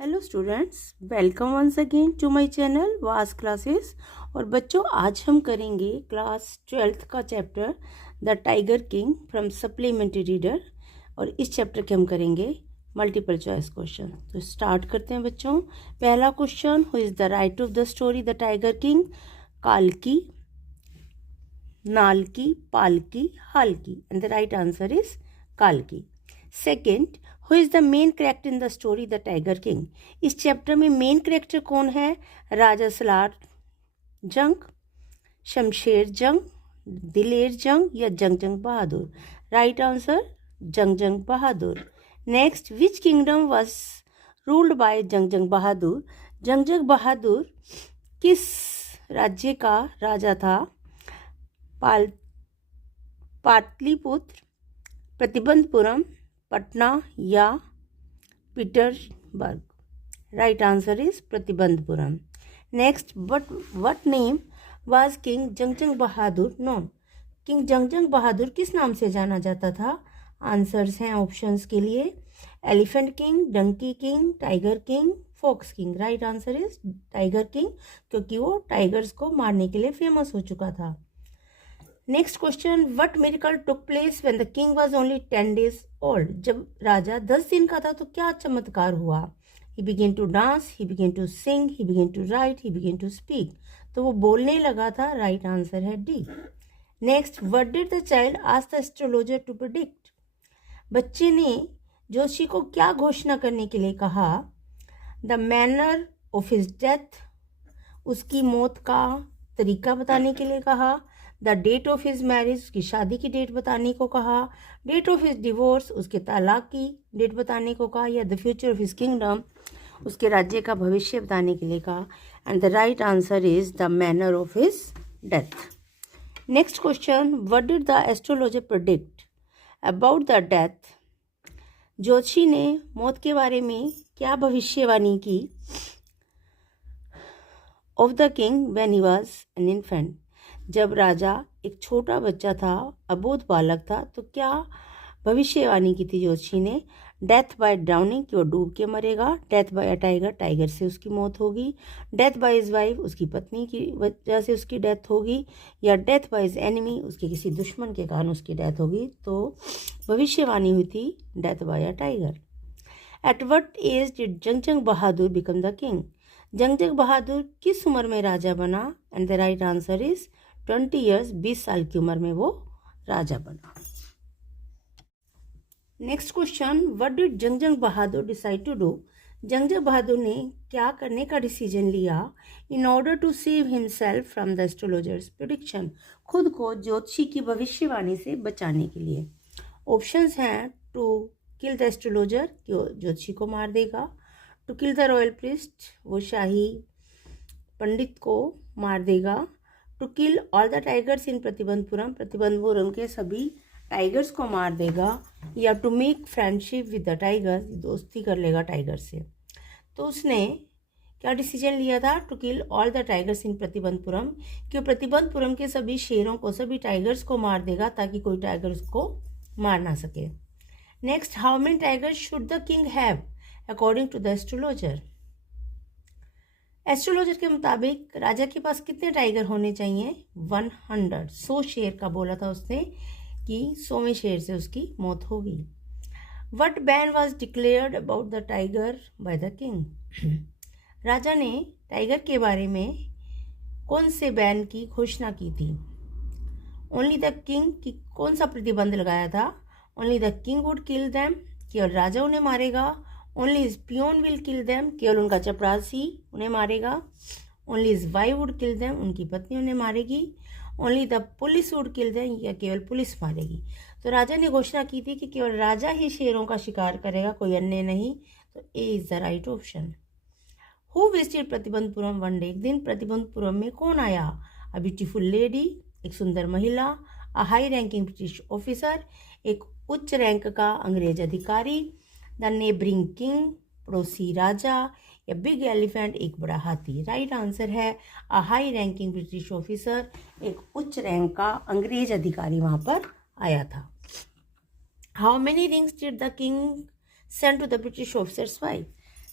Hello students, welcome once again to my channel वास classes. और बच्चों, आज हम करेंगे क्लास 12th का chapter the tiger king from supplementary reader. और इस चैप्टर के हम करेंगे मल्टीपल चॉइस क्वेश्चन। तो स्टार्ट करते हैं बच्चों। पहला question, who is the writer of the story the tiger king? काल्की, नाल्की, पाल्की, हाल्की। And the right answer is काल्की। Second, who is the main character in the story the tiger king? इस चैप्टर में मेन कैरेक्टर कौन है? राजा सलार जंग, शमशेर जंग, दिलेर जंग या जंग जंग बहादुर? Right answer Jung Jung Bahadur. Next, which kingdom was ruled by Jung Jung बहादुर? जंग जंग बहादुर किस राज्य का राजा था? पाटलिपुत्र, प्रतिबंधपुरम, पटना या Petersburg? Right answer is Pratibandhapuram. Next, what name was king Jungjung Bahadur known? King Jungjung Bahadur किस नाम से जाना जाता था? आंसर्स हैं ऑप्शंस के लिए: elephant king, donkey king, tiger king, fox king. Right answer is tiger king, क्योंकि वो टाइगर्स को मारने के लिए फेमस हो चुका था। Next question, what miracle took place when the king was only 10 days old? जब राजा 10 दिन का था तो क्या चमत्कार हुआ? He began to dance, he began to sing, he began to write, he began to speak. तो वो बोलने लगा था। राइट आंसर है D. Next, what did the child ask the astrologer to predict? बच्चे ने जोशी को क्या घोषणा करने के लिए कहा? The manner of his death, उसकी मौत का तरीका बताने के लिए कहा। The date of his marriage, उसकी शादी की डेट बताने को कहा। डेट ऑफ हिज डिवोर्स, उसके तलाक की डेट बताने को कहा। या the future of his kingdom, उसके राज्य का भविष्य बताने के लिए कहा। And the right answer is the manner of his death. Next question, what did the astrologer predict about the death? Joshi ने मौत के बारे में क्या भविष्यवाणी की? Of the king when he was an infant, जब राजा एक छोटा बच्चा था, अबोध बालक था, तो क्या भविष्यवाणी की थी जोशी ने? डेथ बाय ड्राउनिंग, कि वो डूब के मरेगा। Death by a tiger, tiger से उसकी मौत होगी। डेथ बाय हिज वाइफ, उसकी पत्नी की वजह से उसकी डेथ होगी। या डेथ बाय हिज एनिमी, उसके किसी दुश्मन के कारण उसकी डेथ होगी। तो भविष्यवाणी हुई थी death by a tiger. At what age did Jung Jung Bahadur become the king? जंग जंग बहादुर किस उम्र में राजा बना? And the right answer is 20 years, 20 साल की उम्र में वो राजा बना। Next question, what did Jung Jung Bahadur decide to do? जंग जंग बहादुर ने क्या करने का डिसीजन लिया? In order to save himself from the astrologer's prediction, खुद को ज्योतिषी की भविष्यवाणी से बचाने के लिए। ऑप्शंस हैं: टू किल द एस्ट्रोलॉजर, ज्योतिषी को मार देगा। To kill the royal priest, वो शाही पंडित को मार देगा। To kill all the tigers in Pratibandhapuram, Pratibandhapuram के सभी टाइगर्स को मार देगा। या to make friendship with the tiger, दोस्ती कर लेगा टाइगर से। तो उसने क्या डिसीजन लिया था? To kill all the tigers in Pratibandhapuram, कि प्रतिबंधपुरम के सभी शेरों को, सभी टाइगर्स को मार देगा ताकि कोई टाइगर उसको मार ना सके। Next, how many tigers should the king have according to the astrologer? Astrologer के मुताबिक राजा के पास कितने टाइगर होने चाहिए? 100, 100 शेर का बोला था उसने कि 100वें शेर से उसकी मौत होगी। What ban was declared about the tiger by the king? राजा ने टाइगर के बारे में कौन से बैन की घोषणा की थी? ओनली द किंग, की कौन सा प्रतिबंध लगाया था? Only the king would kill them, केवल राजा उन्हें मारेगा। Only his peon will kill them, केवल उनका चपरासी उन्हें मारेगा। Only his wife would kill them, उनकी पत्नी उन्हें मारेगी। Only the police would kill them, या केवल पुलिस मारेगी। तो राजा ने घोषणा की थी कि केवल राजा ही शेरों का शिकार करेगा, कोई अन्य नहीं। तो A is the right option. Who visited Pratibandhapuram one day? एक दिन प्रतिबंधपुरम में कौन आया? अ ब्यूटीफुल लेडी, एक सुंदर महिला। A high ranking British officer, एक उच्च रैंक का अंग्रेज अधिकारी। द नेबरिंग किंग, पड़ोसी राजा। या बिग एलिफेंट, एक बड़ा हाथी। राइट आंसर है a high ranking British officer, एक उच्च रैंक का अंग्रेज अधिकारी वहां पर आया था। How many rings did the king send to the British officer's wife?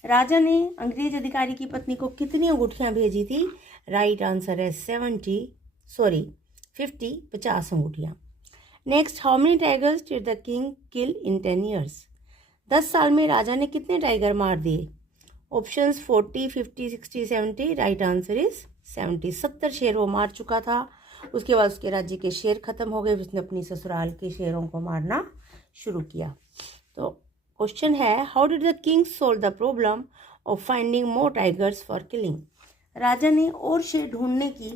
राजा ने अंग्रेज अधिकारी की पत्नी को कितनी अंगूठियां भेजी थी? राइट आंसर है 50 अंगूठियां। Next, how many tigers did the king kill in 10 years? 10 साल में राजा ने कितने टाइगर मार दिए? ऑप्शंस 40, 50, 60, 70। Right answer is 70। 70 शेर वो मार चुका था। उसके बाद उसके राज्य के शेर खत्म हो गए, उसने अपनी ससुराल के शेरों को मारना शुरू किया। तो क्वेश्चन है, how did the king solve the problem of finding more tigers for killing? राजा ने और शेर ढूंढने की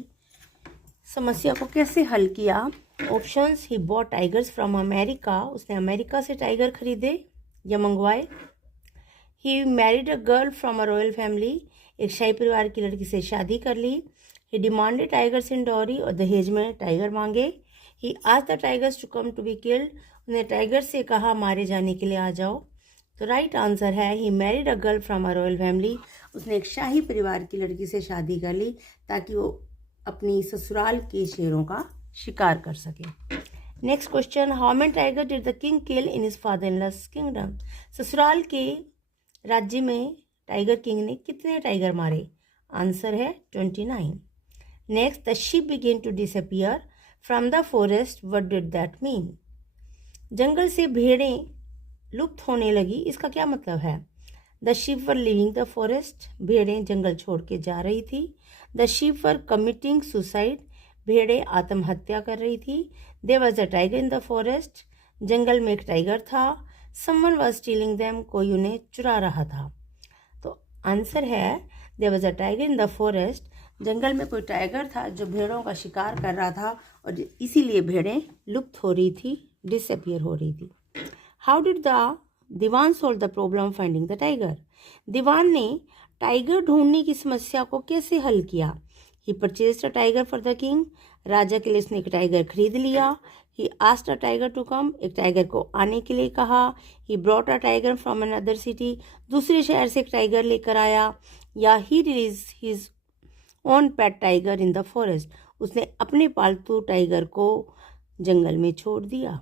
समस्या को कैसे हल किया? Options, he bought tigers from America, उसने अमेरिका से टाइगर खरीदे या मंगवाए। He married a girl from a royal family, एक शाही परिवार की लड़की से शादी कर ली। He demanded tigers in dowry, और दहेज में टाइगर मांगे। He asked the tigers to come to be killed, उन्हें टाइगर से कहा मारे जाने के लिए आ जाओ। तो राइट आंसर है, he married a girl from a royal family, उसने एक शाही परिवार की लड़की से शादी कर ली ताकि वो अपनी ससुराल के शेरों का शिकार कर सके। Next question, how many tiger did the king kill in his father in loss kingdom? ससुराल के राज्य में टाइगर किंग ने कितने टाइगर मारे? आंसर है 29। Next, the sheep began to disappear from the forest, what did that mean? जंगल से भेड़ें लुप्त होने लगी, इसका क्या मतलब है? The sheep were leaving the forest, भेड़ें जंगल छोड़ के जा रही थी। The sheep were committing suicide, भेड़ें आत्महत्या कर रही थी। There was a tiger in the forest, जंगल में एक टाइगर था। समवन वाज स्टीलिंग देम, कोई उन्हें चुरा रहा था। तो आंसर है, there was a tiger in the forest, जंगल में कोई टाइगर था जो भेड़ों का शिकार कर रहा था और इसीलिए भेड़ें लुप्त हो रही थी, डिसअपियर हो रही थी। How did the dewan solve the problem finding the tiger? दीवान ने टाइगर ढूंढने की समस्या को कैसे हल किया? He purchased a tiger for the king, राजा के लिए उसने एक टाइगर खरीद लिया। He asked a tiger to come, एक टाइगर को आने के लिए कहा। He brought a tiger from another city, दूसरे शहर से एक टाइगर लेकर आया। या he release his own pet tiger in the forest, उसने अपने पालतू टाइगर को जंगल में छोड़ दिया।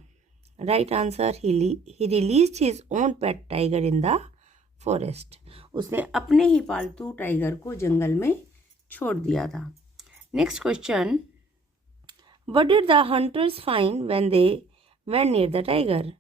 Right answer, he release his own pet tiger in the forest, उसने अपने ही पालतू टाइगर को जंगल में छोड़ दिया था। Next question, what did the hunters find when they went near the tiger?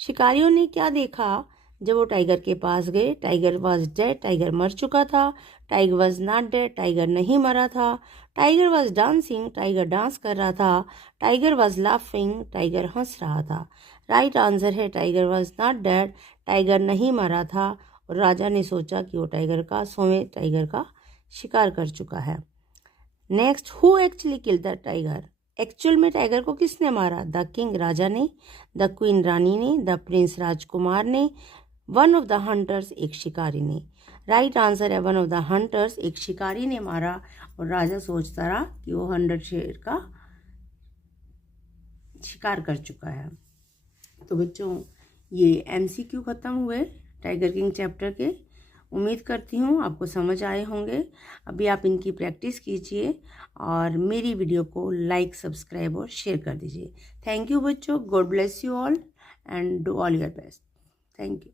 शिकारियों ने क्या देखा जब वो टाइगर के पास गए? टाइगर वॉज डेड, टाइगर मर चुका था। Tiger was not dead, tiger नहीं मरा था। Tiger was dancing, tiger dance कर रहा था। टाइगर वॉज लाफिंग, टाइगर हंस रहा था। राइट आंसर है, tiger was not dead, tiger नहीं मरा था और राजा ने सोचा कि वो टाइगर का 100वें टाइगर का शिकार कर चुका है। Next, who actually killed the tiger? Actual में टाइगर को किसने मारा? द किंग, राजा ने। द क्वीन, रानी ने। द प्रिंस, राजकुमार ने। वन ऑफ द हंटर्स, एक शिकारी ने। राइट आंसर है, वन ऑफ द हंटर्स, एक शिकारी ने मारा और राजा सोचता रहा कि वो 100 शेर का शिकार कर चुका है। तो बच्चों, ये MCQ खत्म हुए टाइगर किंग चैप्टर के। उम्मीद करती हूँ आपको समझ आए होंगे। अभी आप इनकी प्रैक्टिस कीजिए और मेरी वीडियो को लाइक, सब्सक्राइब और शेयर कर दीजिए। थैंक यू बच्चों, God bless you all and do all your best. Thank you.